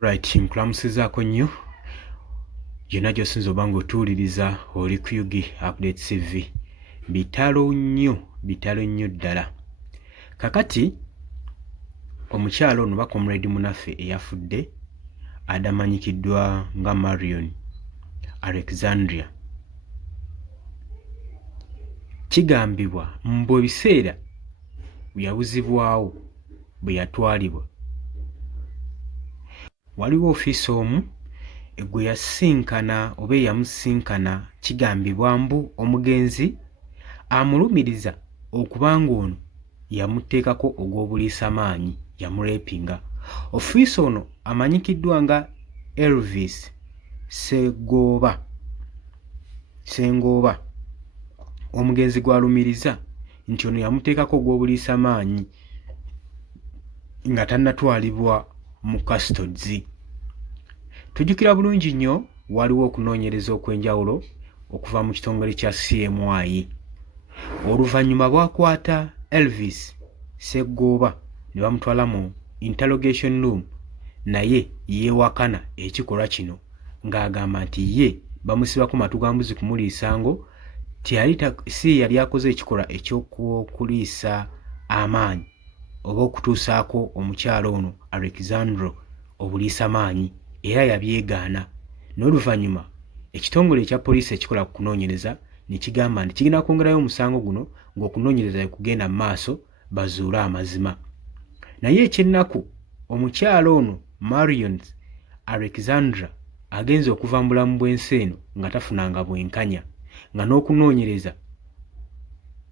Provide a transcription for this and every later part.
Right, nkulamusizaako nnyo gyonna gy'osinza oba ng'otuwuliriza oli ku Yugi Update TV. Bitalo nnyo ddala. Kakati omukyala ono ba comrade munaffe eyafudde adamanyikiddwa nga Marion Alexandria, kigambibwa mbu ebiseera bwe yabuzibwawo bwe yatwalibwa waliwo ofiisi omu gwe yasinkana oba eyamusinkana, kigambibwa mbu omugenzi amulumiriza okuba ng'ono yamuteekako ogw'obuliisamaanyi, yamuleepinga. Ofiisi ono amanyikiddwa nga Elvis Sengooba. Omugenzi gw'alumiriza nti ono yamuteekako ogw'obuliisamaanyi nga tannatwalibwa mu custody. Tujjukira bulungi nnyo waliwo okunoonyereza okw'enjawulo okuva mu kitongole kya CMI. Oluvannyuma bwakwata Elvis Sseggooba ne bamutwala mu interrogation room, naye yeewakana ekikolwa kino ng'agamba nti ye bamusibako matu ga mbuzi kumuliisa ngo si yali akoze ekikolwa eky'okuliisa amaanyi oba okutuusaako omukyala ono Alexandra obuliisamaanyi, era yabyegaana. N'oluvannyuma ekitongole ekya poliisi ekikola ku kunoonyereza ne kigamba nti kigenda kwongerayo omusango guno ng'okunoonyereza kugenda mu maaso bazuule amazima. Naye ekyennaku omukyala ono Marion Alexandra agenze okuva mu bulamu bw'ensi eno nga tafunanga bwenkanya, nga n'okunoonyereza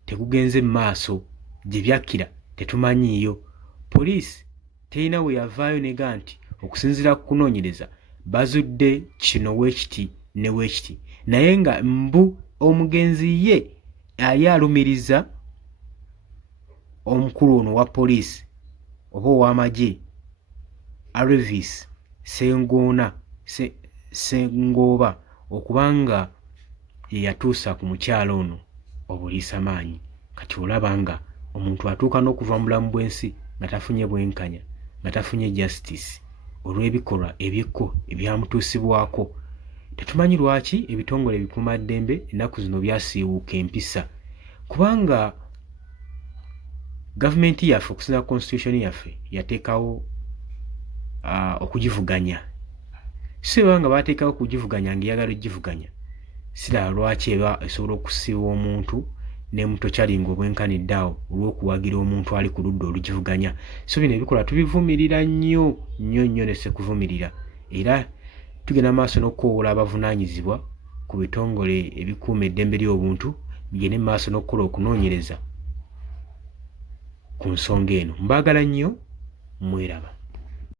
tekugenze mu maaso, gye byakkira tetumanyiiyo. Poliisi terina we yavaayo nega nti okusinziira ku kunoonyereza bazudde kino weekiti ne weekiti, naye nga mbu omugenzi ye ali alumiriza omukulu ono wa poliisi oba ow'amagye Elvis Sengooba okubanga ye yatuusa ku mukyala ono obuliisamaanyi. Kati olaba nga omuntu atuuka n'okuva mu bulamu bw'ensi nga tafunye bwenkanya, nga tafunye justice olw'ebikolwa ebyekko ebyamutuusibwako. Tetumanyi lwaki ebitongole ebikuumaddembe ennaku zino byasiiwuuka empisa, kubanga gavumenti yaffe okusinziira ku constitution yaffe yateekawo okugivuganya. Si banga baateekawo okugivuganya ng'eyagala okugivuganya, siraba lwaki eba esobola okusiiwa omuntu n'emutocalinga obwenkanidde awo olw'okuwagira omuntu ali ku ludda olugivuganya. So bino ebikolwa tubivumirira nnyo nesse kuvumirira, era tugenda maaso n'okukoowoola abavunaanyizibwa ku bitongole ebikuuma eddembe ly'obuntu bigende maaso n'okukola okunoonyereza ku nsonga eno. Mbaagala nnyo, mweraba.